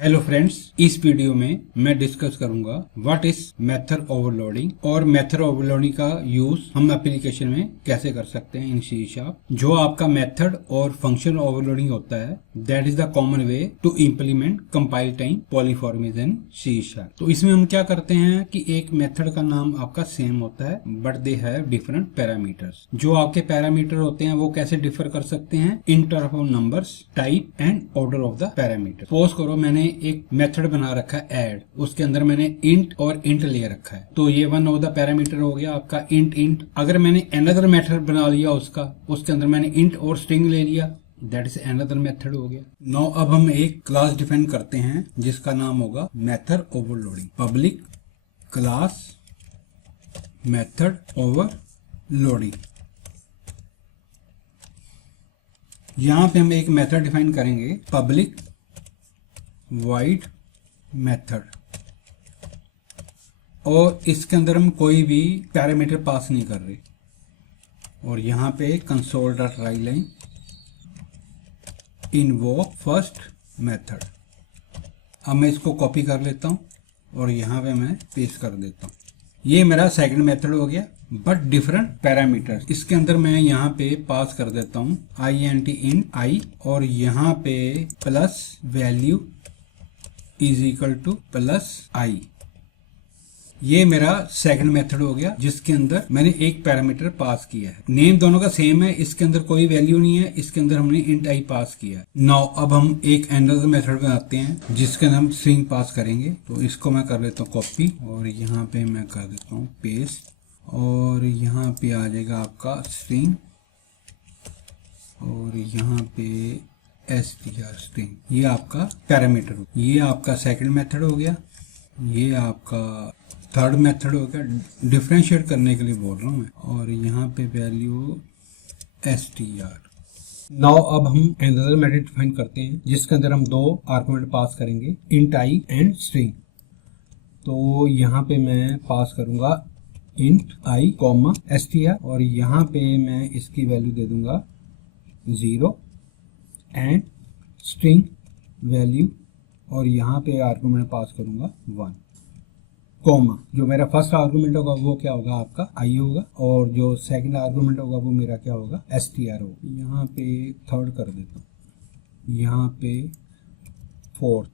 Hello friends, इस video में मैं डिस्कस करूंगा व्हाट इज मेथड ओवरलोडिंग और मेथड ओवरलोडिंग का यूज हम एप्लीकेशन में कैसे कर सकते हैं इन सी शार्प। जो आपका मेथड और फंक्शन ओवरलोडिंग होता है that is the common way to implement compile time polymorphism in C sharp. तो इसमें हम क्या करते हैं कि एक मेथड का नाम आपका सेम होता है but they have different parameters. जो आपके पैरामीटर होते हैं वो कैसे डिफर कर सकते हैं in terms of numbers, type and order of the parameter. Suppose करो मैंने एक मेथड बना रखा है ऐड, उसके अंदर मैंने इंट और इंट ले रखा है, तो ये वन ऑफ द पैरामीटर हो गया आपका इंट। अगर मैंने अनदर मेथड बना लिया उसके अंदर मैंने इंट और स्ट्रिंग ले लिया, दैट इज अनदर मेथड हो गया। नाउ अब हम एक क्लास डिफाइन करते हैं जिसका नाम होगा method overloading. Public class method overloading. यहां पे हम एक मेथड डिफाइन करेंगे पब्लिक वाइड मेथड, और इसके अंदर हम कोई भी पैरामीटर पास नहीं कर रहे। और यहां पे console dot right invoke first method. अब मैं इसको कॉपी कर लेता हूं और यहां पे मैं पेस्ट कर देता हूं। ये मेरा सेकंड मेथड हो गया बट डिफरेंट पैरामीटर। इसके अंदर मैं यहाँ पे पास कर देता हूँ int आई, और यहाँ पे plus value is equal to plus I. ये मेरा सेकंड मेथड हो गया जिसके अंदर मैंने एक पैरामीटर पास किया है। नेम दोनों का सेम है, इसके अंदर कोई वैल्यू नहीं है, इसके अंदर हमने इंट आई पास किया है। नाउ अब हम एक अनदर मेथड बनाते हैं जिसके अंदर हम स्ट्रिंग पास करेंगे। तो इसको मैं कर लेता हूँ कॉपी और यहाँ पे मैं कर देता हूँ पेस्ट, और यहाँ पे आ जाएगा आपका स्ट्रिंग और यहाँ पे str स्ट्रिंग। ये आपका पैरामीटर हो, ये आपका सेकंड मेथड हो गया, ये आपका थर्ड मेथड हो गया। डिफरेंशिएट करने के लिए बोल रहा हूँ मैं, और यहाँ पे वैल्यू str। नाउ अब हम अनदर मेथड डिफाइन करते हैं जिसके अंदर हम दो आर्गुमेंट पास करेंगे इंट आई एंड स्ट्रिंग। तो यहाँ पे मैं पास करूंगा इंट आई कॉमा str, और यहाँ पे मैं इसकी वैल्यू दे दूंगा 0 एंड स्ट्रिंग वैल्यू, और यहाँ पे आर्गुमेंट पास करूंगा 1 कॉमा। जो मेरा फर्स्ट आर्गुमेंट होगा वो क्या होगा आपका आई होगा, और जो सेकंड आर्गुमेंट होगा वो मेरा क्या होगा str होगा। यहाँ पे थर्ड कर देता हूँ, यहाँ पे फोर्थ।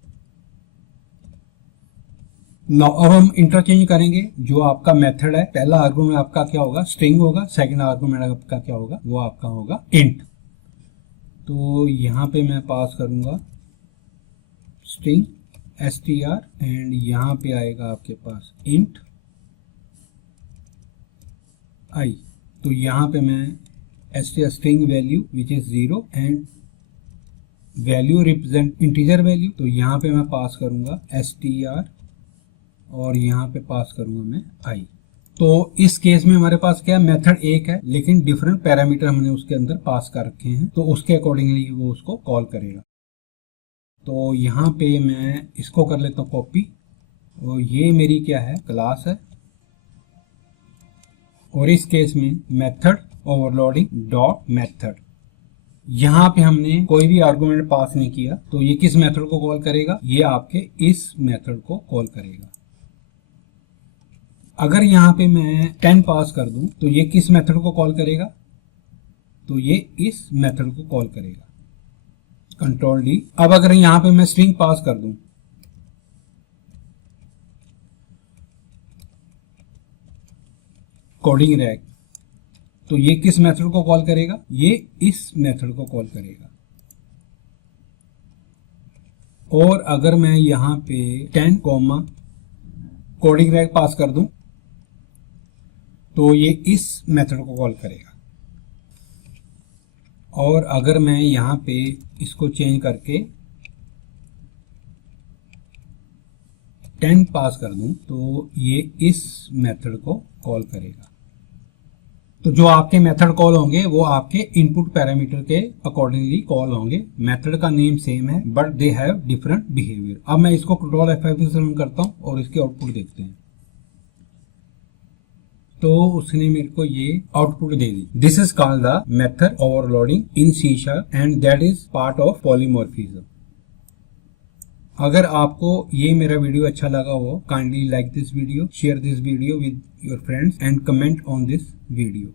नाउ अब हम इंटरचेंज करेंगे। जो आपका मेथड है पहला आर्गुमेंट आपका क्या होगा स्ट्रिंग होगा, सेकंड आर्गुमेंट आपका क्या होगा वो आपका होगा इंट। तो यहाँ पे मैं पास करूंगा स्ट्रिंग str एंड यहाँ पे आएगा आपके पास इंट आई। तो यहाँ पे मैं str string value which is 0 and value represent integer value, तो यहाँ पे मैं पास करूंगा str और यहाँ पे पास करूंगा मैं आई। तो इस केस में हमारे पास क्या मेथड एक है लेकिन डिफरेंट पैरामीटर हमने उसके अंदर पास कर रखे हैं, तो उसके अकॉर्डिंगली वो उसको कॉल करेगा। तो यहाँ पे मैं इसको कर लेता हूँ कॉपी, और ये मेरी क्या है क्लास है, और इस केस में मेथड ओवरलोडिंग डॉट मेथड। यहाँ पे हमने कोई भी आर्गुमेंट पास नहीं किया, तो ये किस मेथड को कॉल करेगा, ये आपके इस मेथड को कॉल करेगा। अगर यहाँ पे मैं 10 पास कर दूं तो ये किस मेथड को कॉल करेगा, तो ये इस मेथड को कॉल करेगा। Control D. अब अगर यहाँ पे मैं स्ट्रिंग पास कर दूं, कोडिंग रैग, तो ये किस मेथड को कॉल करेगा, ये इस मेथड को कॉल करेगा। और अगर मैं यहाँ पे 10 कॉमा कोडिंग रैग पास कर दूं तो ये इस मेथड को कॉल करेगा। और अगर मैं यहाँ पे इसको चेंज करके 10 पास कर दूं तो ये इस मेथड को कॉल करेगा। तो जो आपके मेथड कॉल होंगे वो आपके इनपुट पैरामीटर के अकॉर्डिंगली कॉल होंगे। मेथड का नेम सेम है but they have different behaviour. अब मैं इसको कंट्रोल F5 से रन करता हूँ और इसके आउटपुट देखते हैं। तो उसने मेरे को ये output they the. This is called the method overloading in C# and that is part of polymorphism. अगर आपको ये मेरा वीडियो अच्छा लगा हो, kindly like this video, share this video with your friends and comment on this video.